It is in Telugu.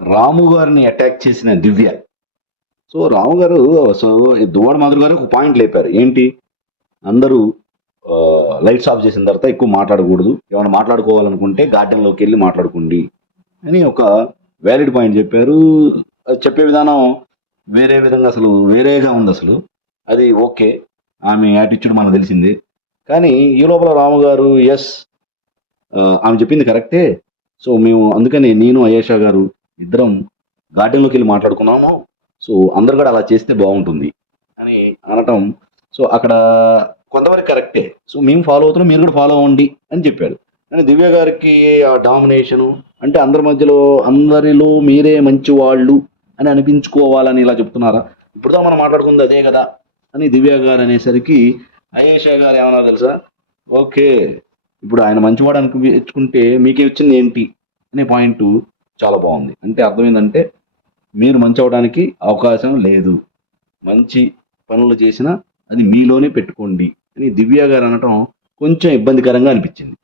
రాము గారిని అటాక్ చేసిన దివ్య. సో రాము గారు, సో ఈ దువ్వాడ మాధురి గారు ఒక పాయింట్ లేపారు. ఏంటి? అందరూ లైట్స్ ఆఫ్ చేసిన తర్వాత ఎక్కువ మాట్లాడకూడదు, ఏమైనా మాట్లాడుకోవాలనుకుంటే గార్డెన్లోకి వెళ్ళి మాట్లాడుకోండి అని ఒక వ్యాలిడ్ పాయింట్ చెప్పారు. అది చెప్పే విధానం వేరే విధంగా, అసలు వేరేగా ఉంది అసలు. అది ఓకే, ఆమె యాటిట్యూడ్ మనకు తెలిసింది. కానీ ఈ లోపల రాము గారు, ఎస్, ఆమె చెప్పింది కరెక్టే. సో మేము అందుకని నేను అయేషా గారు ఇద్దరం గార్డెన్లోకి వెళ్ళి మాట్లాడుకున్నాము. సో అందరు కూడా అలా చేస్తే బాగుంటుంది అని అనటం. సో అక్కడ కొంతవరకు కరెక్టే. సో మేము ఫాలో అవుతున్నాం, మీరు కూడా ఫాలో అవ్వండి అని చెప్పాడు. కానీ దివ్య గారికి ఆ డామినేషను, అంటే అందరి మధ్యలో అందరిలో మీరే మంచి వాళ్ళు అని అనిపించుకోవాలని ఇలా చెప్తున్నారా? ఇప్పుడుదా మనం మాట్లాడుకుంది అదే కదా అని దివ్య గారు అనేసరికి అయేషా గారు ఏమన్నా తెలుసా? ఓకే, ఇప్పుడు ఆయన మంచివాడు అనిపించుకుంటే మీకే వచ్చింది ఏంటి అనే పాయింట్ చాలా బాగుంది. అంటే అర్థం ఏంటంటే మీరు మంచి అవడానికి అవకాశం లేదు, మంచి పనులు చేసినా అది మీలోనే పెట్టుకోండి అని దివ్య గారు అనటం కొంచెం ఇబ్బందికరంగా అనిపించింది.